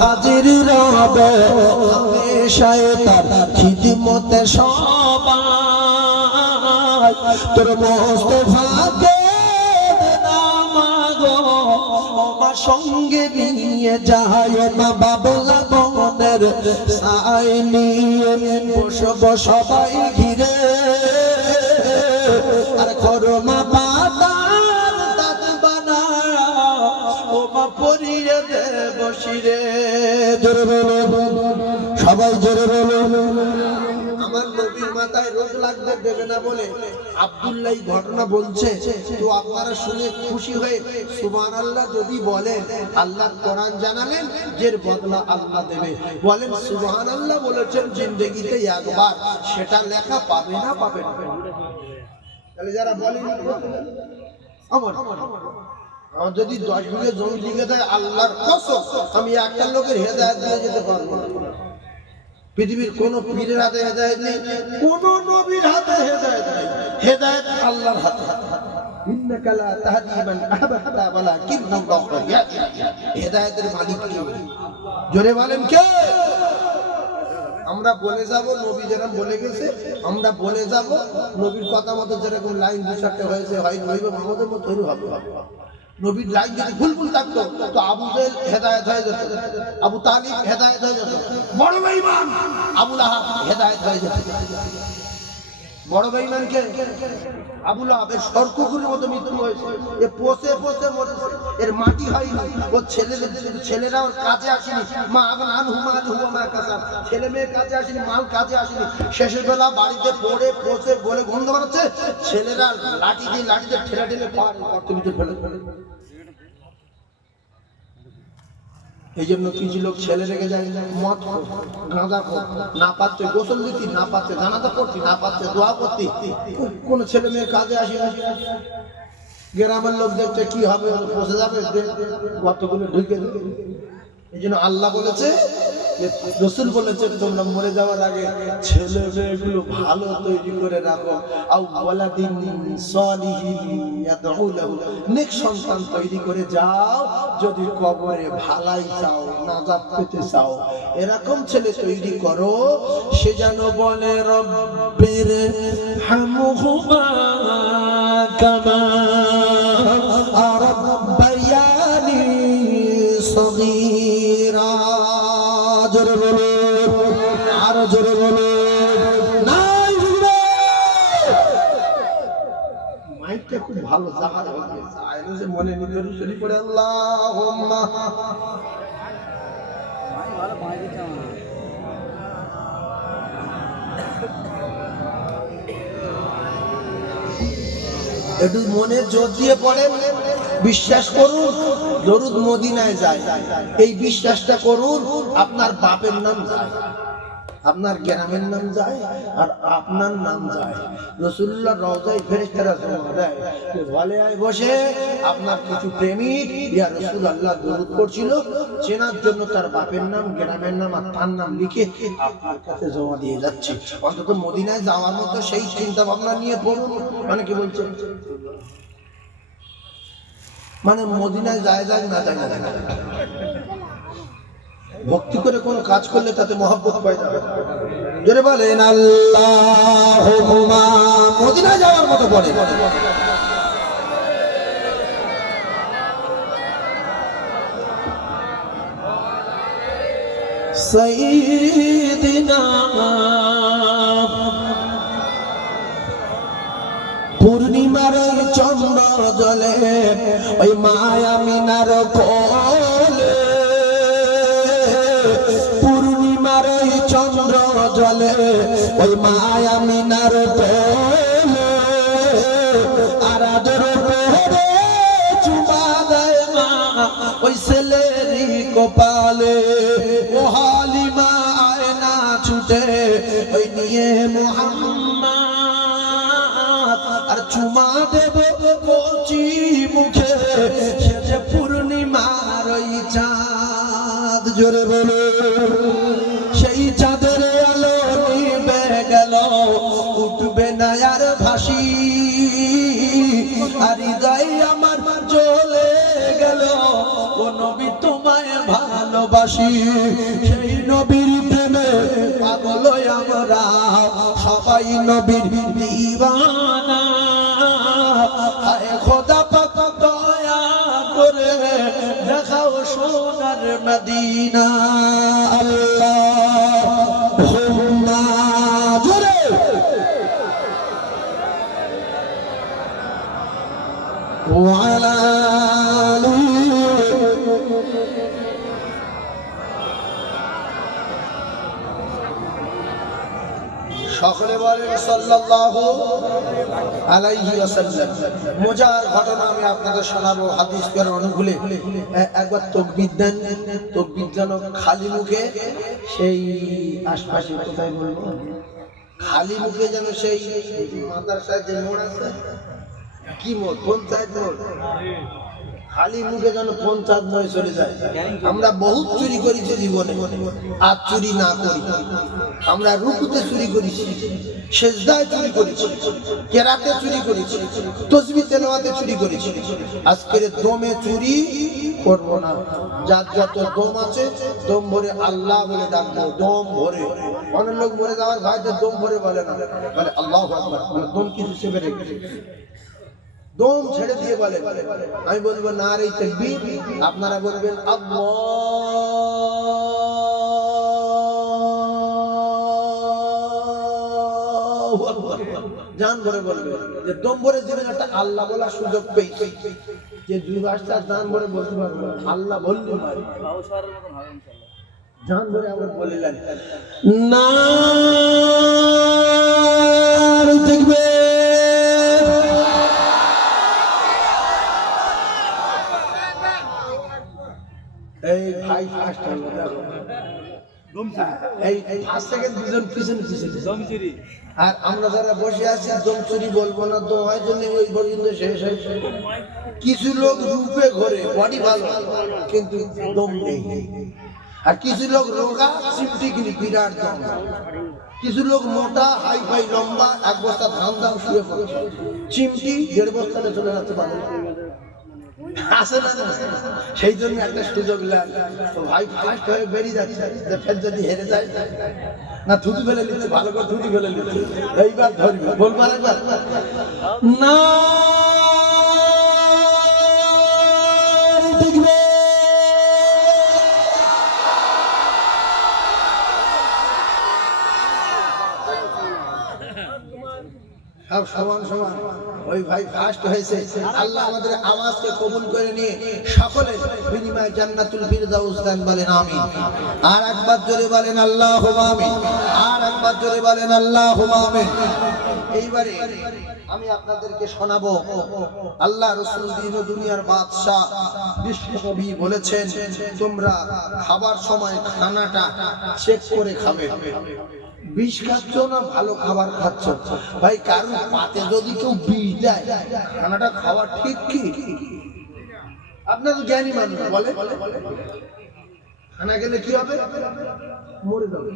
হাজির রবে সঙ্গে নিয়ে যায় মা বাবলা বনের সাই নিয়ে। বসব সবাই ঘিরে, আর করমা বসিরে জোরে বলো। সবাই জোরে বলো। আমার নবীর মাথায় রোগ লাগবে দেবে না বলে আব্দুল্লাহ ঘটনা বলছে। তো আপনারা শুনে খুশি হয়ে সুবহান আল্লাহ যদি বলেন আল্লাহ কোরআন জানালেন যে বদলা আল্লাহ দেবে। বলেন সুবহান আল্লাহ বলেছেন জিন্দগিতে একবার, সেটা লেখা পাবে না পাবে না? তাহলে যারা বলেন, আমার। আমার যদি দশ বিঘে জমি লিখে দেয় আল্লাহর আমি একটা লোকের হেদায়ত দিয়ে যেতে পারব পৃথিবীর কোন পীরের হাতে হেদায়ত নেই, কোন নবীর হাতে হেদায়ত নেই। হেদায়ত আল্লাহর হাতে। হেদায়েতের জোরে বলেন কে? আমরা বলে যাব, নবী যেরকম বলে গেছে, আমরা বলে যাব, নবীর কথা মতো যেরকম লাইন দু চারটে হয়েছে, হয় হইবে আমাদের মতো হবে। নবীর লাইন যদি ভুল ভুল থাকতো, তো আবু জেল হেদায়ত হয়ে যেত, আবু তালিব হেদায়ত হয়ে যেত, বড় বেঈমান আবু লাহাব হেদায়ত হয়ে যেত। বড় বেঈমান কে আবু লাহাবের মতো মৃত্যু হয়েছে। এ পোষে মরেছে। এর মাটি হয়নি। ও ছেলেদের ছেলেরা ওর কাজে আসেনি। মা আগুন আন হুমা আন হুয়া কাসা ছেলে মেয়ে কাজে আসেনি, মাল কাজে আসেনি। শেষের বেলা বাড়িতে পড়ে পচে বলে গন্ধ বানাচ্ছে ছেলেরা লাঠি দিয়ে লাঠিতে ঠেলে ঠেলে গর্তের ভিতরে ফেলে ফেলে। এই জন্য কিছু লোক ছেলে রেখে যায় গাঁজা খোর, না পাচ্ছে গোসল দিতি না পাচ্ছে জানাতা করতি না পাচ্ছে দোয়া করতি কোনো ছেলে মেয়ে কাজে আসি আসি গ্রামের লোক দেখছে কি হবে পচে যাবে গর্তগুলো ঢুকে ঢুকে এই জন্য আল্লাহ বলেছে রসুল বলেছে তোমরা মরে যাওয়ার আগে ছেলে মেয়েগুলো ভালো তৈরি করে রাখো। আউ সালিহিন ইয়াদউ নেক সন্তান তৈরি করে যাও, যদি কবরে ভালাই চাও, নাজাত পেতে চাও। এরকম ছেলে তৈরি করো, সে যেন বলে, রব্বির হামহুমা কামা আরাব্বায়ানি জোরে বলো আরও জোরে বলো। নাই মাইকটা খুব ভালো জাহাজ যে মনে নিজের শরীর পড়ে আল্লাহ একটু মনে জোর দিয়ে পড়েন। বিশ্বাস করুন, দরুদ মদিনায় যায়। এই বিশ্বাসটা করুন, আপনার বাপের নাম যায়। আপনার গ্রামের নাম যায়, আর আপনার নাম যায়। রসুল্লাহ রওজায় ফেরেশতারা জমা দেয় ঘরে আয় বসে, আপনার কিছু প্রেমিক, ইয়া রসুল আল্লাহ দরুদ করছিল চেনার জন্য তার বাপের নাম, গ্রামের নাম, আর তার নাম লিখে আপনার কাছে জমা দিয়ে যাচ্ছে। অন্তত মদিনায় যাওয়ার মতো সেই চিন্তা ভাবনা নিয়ে পড়ুন। মানে কি বলছে? মানে মদিনায় যায় যায় না যায় না। ভক্তি করে কোন কাজ করলে তাতে মহব্বত পাই যাবে বলেন আল্লাহ মদিনায় যাওয়ার মতো বলে সঈদিনা পূর্ণিমার চন্দ্র জলে, ওই মায়া মিনার কোলে। পূর্ণিমার চন্দ্র জলে, ওই মায়া মিনার কোলে। আরাধর পরে চুমা দেয় মা, ওই ছেলেরই কপালে। ও হালিমা, আয়না ছুটে, ওই নিয়ে মোহাম্মদ ভালোবাসি সেই নবীর প্রেমে পাগল আমরা সবাই নবীর দিবানা হায় খোদা পাক দয়া করে দেখাও সোনার মদিনা আল্লাহ জোরে وعلى সকলে বলেন সাল্লাল্লাহু আলাইহি ওয়াসাল্লাম। মজার ঘটনা আমি আপনাদের শোনাবো হাদিস করে অনুকূলে। একবার তকবির দেন। তকবির যেন খালি মুখে সেই আশপাশে কোথায় বলব? খালি মুখে যেন সেই মাদ্রাসায় যে মোড় আছে, কি মোড়? পঞ্চায়েত মোড়? খালি মুখে যেন মোড়ে চলে যায়। আমরা বহুত চুরি করেছি জীবনে, আর চুরি না করি। আমরা রুকুতে চুরি করেছি, সেজদায় চুরি করেছি, কেরাতে চুরি করেছি, তসবি চুরি করেছি। আজকের দমে চুরি করব না। যার যত দম আছে, দম ভরে আল্লাহ বলে ডাকবো দম ভরে। অনেক লোক মরে যাওয়ার ভাইদের দম ভরে বলে না। বলে আল্লাহ দম কিছু সেবে রেখেছে। দম ছেড়ে দিয়ে বলে আমি বলব, না রে তাকবীর। আপনারা বলবেন জান ভরে বলবে যে দম ভরে দিবেন একটা আল্লাহ বলার সুযোগ পেয়েছে। যে দুই ভাষা জান ভরে বলতে পারব, আল্লাহ বললে মারি জান ভরে আবার বলিলেন না ভাই হলো আর আমরা যারা বসে আছি, দম চুরি বলব না তো হয় জন্য ওই পর্যন্ত শেষ হয়েছে। কিছু লোক রূপে ঘরে বডি ভালো, কিন্তু দম নেই। আর কিছু লোক রোগা চিমটি কিনি বিরাট দম। কিছু লোক মোটা হাই ফাই লম্বা, এক বস্তা ধান দাম শুয়ে পড়ছে চিমটি দেড় বস্তাতে চলে যেতে পারে না? সেই জন্য একটা সুযোগ ভাই ফার্স্ট হয়ে বেরিয়ে যাচ্ছে, যে ফের যদি হেরে যায়, না থুতু ফেলে নিচ্ছে ভালো করে থুতু ফেলে নিচ্ছে এইবার ধরবে। বলবার একবার না! সব সমান সমান। ওই ভাই ফার্স্ট হয়েছে। আল্লাহ আমাদের আওয়াজকে কবুল করে নিয়ে সকলে বিনিময় জান্নাতুল ফিরদাউস দান বলেন, আমিন। আর একবার জোরে বলেন আল্লাহ আমিন। আর একবার জোরে বলেন আল্লাহ আমিন। এইবারে আমি আপনাদেরকে শোনাবো, আল্লাহ রসুল দিন দুনিয়ার বাদশাহ বিশ্বকবি বলেছেন, তোমরা খাবার সময় খানাটা চেক করে খাবে। বিষ খাচ্ছ না ভালো খাবার খাচ্ছ? ভাই কারণ পাতে যদি কেউ বিষ দেয়, খানাটা খাওয়া ঠিক কি? আপনার জ্ঞানী মানুষ বলে খানা গেলে কি হবে? মরে যাবে।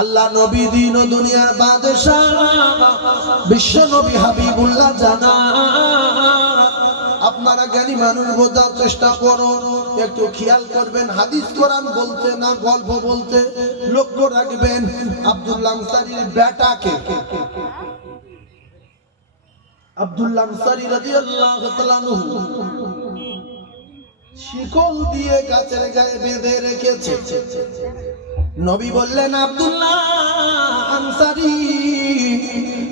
আল্লাহ নবী দিন দুনিয়ার বাদশাহ, বিশ্ব নবী হাবিবুল্লাহ জানা আপনারা জ্ঞানী মানুষ বোঝার চেষ্টা করুন। একটু খেয়াল করবেন, হাদিস কোরআন বলতে না গল্প বলতে লক্ষ্য রাখবেন আব্দুল্লাহ আনসারীর বেটাকে। আব্দুল্লাহ আনসারী রাদিয়াল্লাহু তাআলা শিকল দিয়ে গাছের গায়ে বেঁধে রেখেছে। নবী বললেন, আব্দুল্লাহ আনসারি,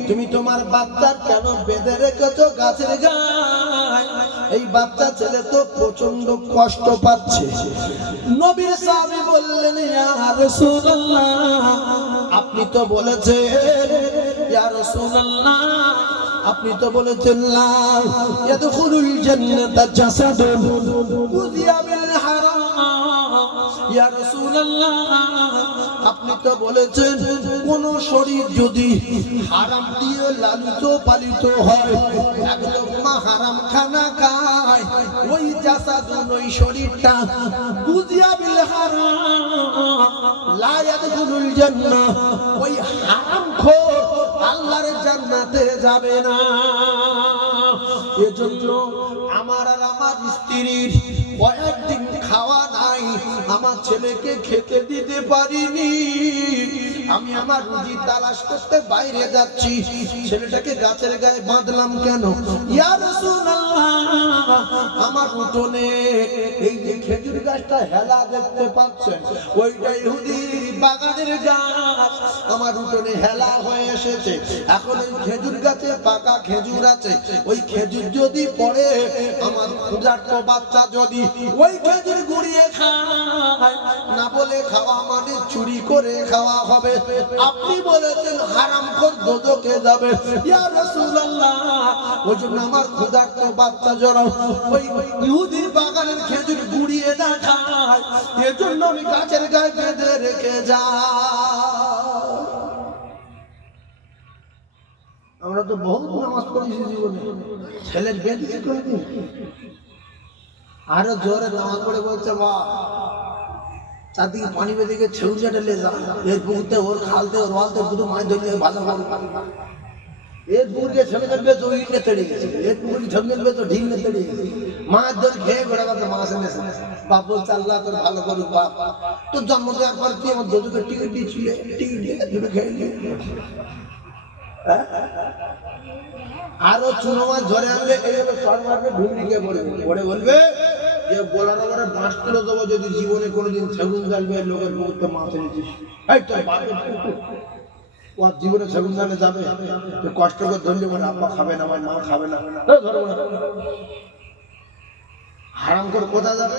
তুমি তোমার বাচ্চার কেন বেঁধে রেখেছো গাছের গায়ে? এই বাচ্চা ছেলে তো প্রচণ্ড কষ্ট পাচ্ছে। নবীর সাহাবী বললেন আপনি তো বলেছেন, ইয়া রাসূলুল্লাহ, আপনি তো বলেছেন, লা ইয়াদখুলুল জান্নাতা জাসাদুন উযিয়া বিল হারাম। ইয়া রাসূলুল্লাহ আপনি তো বলেছেন, কোন শরীর যদি হারাম দিয়ে লালিত পালিত হয় হারাম খানা খায়, ওই শরীরটা বুঝিয়া বিল হারাম। ওই হারাম খোর আল্লাহর জান্নাতে যাবে না। এজন্য আমার আর আমার স্ত্রীর ছেলেকে খেতে দিতে পারিনি। আমি আমার রুজি তালাশ করতে বাইরে যাচ্ছি। ছেলেটাকে গাছের গায়ে বাঁধলাম কেন? ইয়া রাসূলুল্লাহ আমার উঠোনে এই যে খেজুর গাছটা হেলা দেখতে পাচ্ছেন, ওইটা বাগানের গাছ। আমার উঠোনে হেলা হয়ে এসেছে। এখন ওই খেজুর গাছে পাকা খেজুর আছে। ওই খেজুর যদি পড়ে, আমার বাচ্চা যদি ওই খেজুর গুড়িয়ে খায়, না বলে খাওয়া মানে চুরি করে খাওয়া হবে। আপনি বলেছেন হারাম কর দোজকে যাবে। ইয়া রাসূলুল্লাহ, ওই জন্য আমার ক্ষুধার্ত বাচ্চা ওই ইহুদির বাগানের খেজুর গুড়িয়ে না খায়। এজন্য আমি গাছের গায়ে বেঁধে রেখে যাই। আমরা তো বহুত নামাজ পড়েছি জীবনে। ছেলের বিয়ে দিয়েছি আরও জোরে নামাজ পড়ে বলছে বা চারদিকে পানি বেঁধে ছেউ চেটে লে যা এর পুকুরতে ওর খালতে ওর ওয়ালতে দুটো মাছ ধরলে ভালো ভালো এর পুকুরকে ছেলে ধরবে তো গেছে। এর ছেলে ধরবে তো ঢিলে তেড়ে মাছ ধরে খেয়ে মাছ এনেছে বাপ বলছে, আল্লাহ তোর ভালো বাপ। তোর জন্ম দেওয়ার পর তুই আমার দুটোকে টিকিট টিকিট দিয়ে খেয়ে নিয়ে আরও চুনো মাছ ধরে আনলে এইভাবে মারবে পড়ে পড়ে বলবে যে বলার পরে বাঁশ তুলে দেবো যদি জীবনে কোনোদিন সেগুন জানবে লোকের মুহূর্তে মাছ এনেছিস এই বাপের। ও জীবনে সেগুন জানে যাবে কষ্ট করে ধরলে আমার আব্বা খাবে না আমার মা খাবে না ধরবো না। হারাম করে কোথা যাবে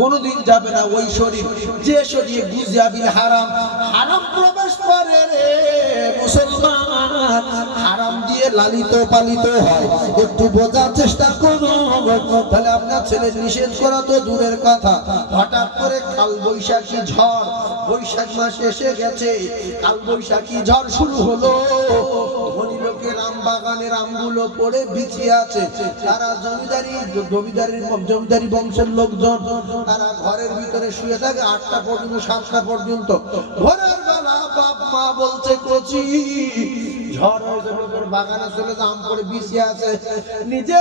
কোনোদিন যাবে না ওই শরীর যে শরীরে গুজিয়াবিল হারাম হারাম প্রবেশ করে রে মুসলমান। হারাম দিয়ে লালিত পালিত হয়। একটু বোঝার চেষ্টা করুন তাহলে আপনার ছেলে নিষেধ করা তো দূরের কথা। হঠাৎ করে কাল বৈশাখী ঝড়, বৈশাখ মাস এসে গেছে। কাল বৈশাখী ঝড় শুরু হলো। ধনী লোকের আম বাগানের আমগুলো পড়ে বিছিয়ে আছে। তারা জমিদারি জমিদারি জমিদারি বংশের লোকজন। তারা ঘরের ভিতরে শুয়ে থাকে আটটা পর্যন্ত, সাতটা পর্যন্ত। ভোরের বেলা বাপ মা বলছে, কচি, ঝড় হয়েছে বাগানে চলে আম করে বিছিয়ে আছে। নিজে